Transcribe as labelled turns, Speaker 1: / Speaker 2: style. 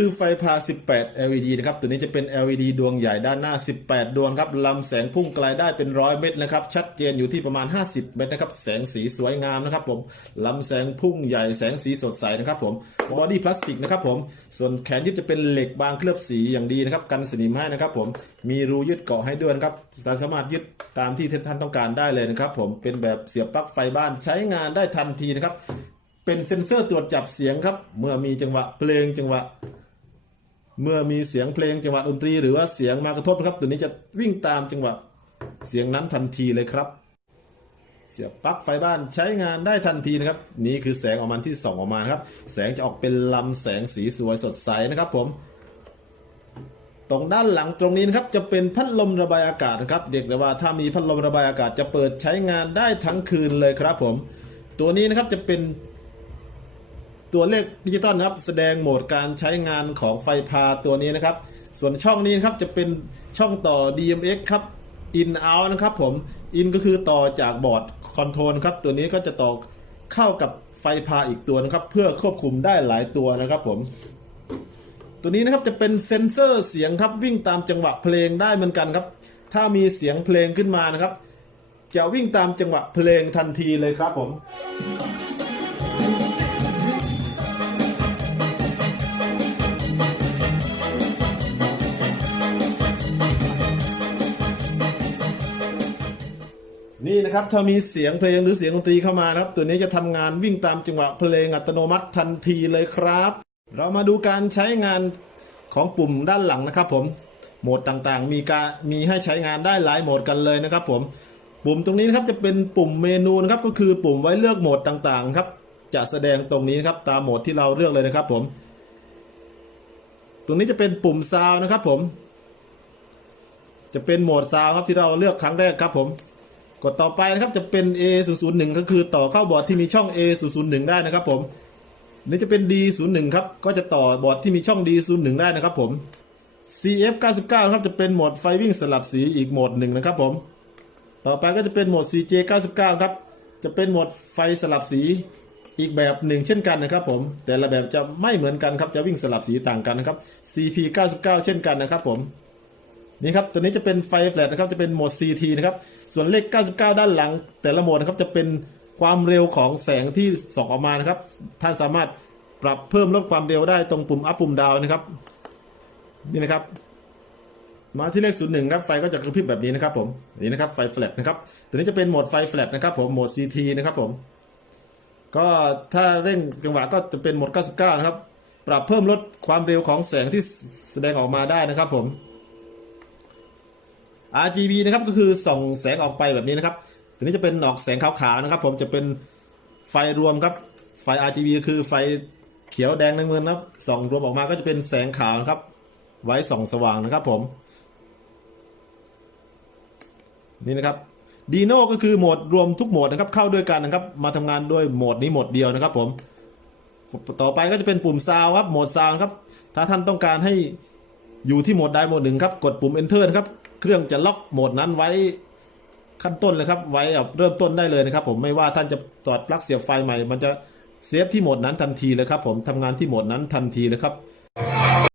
Speaker 1: ือไฟพา 18 LED นะครับ ตัวนี้จะเป็น LED ดวงใหญ่ด้านหน้า 18 ดวงครับลำแสงพุ่งไกลได้เป็นร้อยเมตรนะครับ ชัดเจนอยู่ที่ประมาณ 50 เมตรนะครับ แสงสีสวยงามนะครับผมลำแสงพุ่งใหญ่แสงสีสดใสนะครับผมบอดี้พลาสติกนะครับผม ส่วนแขนยึดจะเป็นเหล็กบางเคลือบสีอย่างดีนะครับ กันสนิมให้นะครับผม มีรูยึดเกาะให้ด้วยนะครับสามารถยึดตามที่ท่านต้องการได้เลยนะครับผมเป็นแบบเสียบปลั๊กไฟบ้านใช้งานได้ทันทีนะครับเป็นเซ็นเซอร์ตรวจจับเสียงครับ เมื่อมีจังหวะเพลงจังหวะ เมื่อมีเสียงเพลงจังหวะดนตรี หรือว่าเสียงมากระทบนะครับตัวนี้จะวิ่งตามจังหวะเสียงนั้นทันทีเลยครับ เสียบปลั๊กไฟบ้านใช้งานได้ทันทีนะครับ นี่คือแสงออกมาที่ส่องออกมาครับ แสงจะออกเป็นลำแสงสีสวยสดใสนะครับ ผม ตรงด้านหลังตรงนี้นะครับจะเป็นพัดลมระบายอากาศนะครับเรียกได้ว่าถ้ามีพัดลมระบายอากาศจะเปิดใช้งานได้ทั้งคืนเลยครับ ผม ตัวนี้นะครับจะเป็น ตัวเลขดิจิตอลนะครับแสดงโหมดการใช้งานของไฟพาตัวนี้นะครับ ส่วนช่องนี้นครับจะเป็นช่องต่อ DMX ครับ in out นะครับผม in ก็คือต่อจากบอร์ดคอนโทรลครับตัวนี้ก็จะต่อเข้ากับไฟพาอีกตัวนะครับ เพื่อควบคุมได้หลายตัวนะครับผม ตัวนี้นะครับจะเป็นเซ็นเซอร์เสียงครับวิ่งตามจังหวะเพลงได้เหมือนกันครับ ถ้ามีเสียงเพลงขึ้นมานะครับ จะวิ่งตามจังหวะเพลงทันทีเลยครับผม นะครับถ้ามีเสียงเพลงหรือเสียงดนตรีเข้ามานะครับ ตัวนี้จะทำงานวิ่งตามจังหวะเพลงอัตโนมัติทันทีเลยครับ เรามาดูการใช้งานของปุ่มด้านหลังนะครับ ผมโหมดต่างๆ มีการมีให้ใช้งานได้หลายโหมดกันเลยนะครับ ผมปุ่มตรงนี้นะครับจะเป็นปุ่มเมนูนะครับก็คือปุ่มไว้เลือกโหมดต่างๆครับ จะแสดงตรงนี้นะครับตามโหมดที่เราเลือกเลยนะครับ ผม ตรงนี้จะเป็นปุ่มซาวนะครับ ผม จะเป็นโหมดซาวครับที่เราเลือกครั้งแรกครับผม กดต่อไปนะครับจะเป็น A 0 0 1 ก็คือต่อเข้าบอร์ดที่มีช่อง A 0 0 1 ได้นะครับผมนี่จะเป็น D 0 1 ครับ ก็จะต่อบอร์ดที่มีช่อง D 0 1 ได้นะครับผม CF 99 ครับจะเป็นโหมดไฟวิ่งสลับสีอีกโหมดหนึ่งนะครับผม ต่อไปก็จะเป็นโหมด CJ 99 ครับ จะเป็นโหมดไฟสลับสีอีกแบบหนึ่งเช่นกันนะครับผม แต่ละแบบจะไม่เหมือนกันครับ จะวิ่งสลับสีต่างกันนะครับ CP 99 เช่นกันนะครับผม นี่ครับตัวนี้จะเป็นไฟแฟลชนะครับจะเป็นโหมด CT นะครับส่วนเลข 99 ด้านหลัง แต่ละโหมดนะครับจะเป็นความเร็วของแสงที่ส่องออกมานะครับ ท่านสามารถปรับเพิ่มลดความเร็วได้ตรงปุ่ม up ปุ่ม down นะครับ นี่นะครับ มาที่เลข01ครับไฟก็จะกระพริบแบบนี้นะครับ ผมนี่นะครับไฟแฟลชนะครับตัวนี้จะเป็นโหมดไฟแฟลชนะครับ ผมโหมด CT นะครับผมก็ถ้าเร่งจังหวะก็จะเป็นโหมด 99 นะครับ ปรับเพิ่มลดความเร็วของแสงที่แสดงออกมาได้นะครับ ผม RGB นะครับก็คือส่องแสงออกไปแบบนี้นะครับตัวนี้จะเป็นออกแสงขาวๆนะครับ ผมจะเป็นไฟรวมครับ ไฟ RGB คือไฟเขียวแดงน้ำเงินนะครับส่องรวมออกมาก็จะเป็นแสงขาวนะครับ ไว้ส่องสว่างนะครับ ผม นี่นะครับดีโนก็คือโหมดรวมทุกโหมดนะครับ เข้าด้วยกันนะครับ มาทำงานด้วยโหมดนี้โหมดเดียวนะครับ ผม ต่อไปก็จะเป็นปุ่มซาวครับโหมดซาวครับ ถ้าท่านต้องการให้อยู่ที่โหมดใดโหมดหนึ่งครับ กดปุ่ม enter นะครับ เครื่องจะล็อกโหมดนั้นไว้ขั้นต้นเลยครับ ไว้เริ่มต้นได้เลยนะครับ ผมไม่ว่าท่านจะตอดปลั๊กเสียบไฟใหม่ มันจะเซฟที่โหมดนั้นทันทีเลยครับ ผมทำงานที่โหมดนั้นทันทีเลยครับ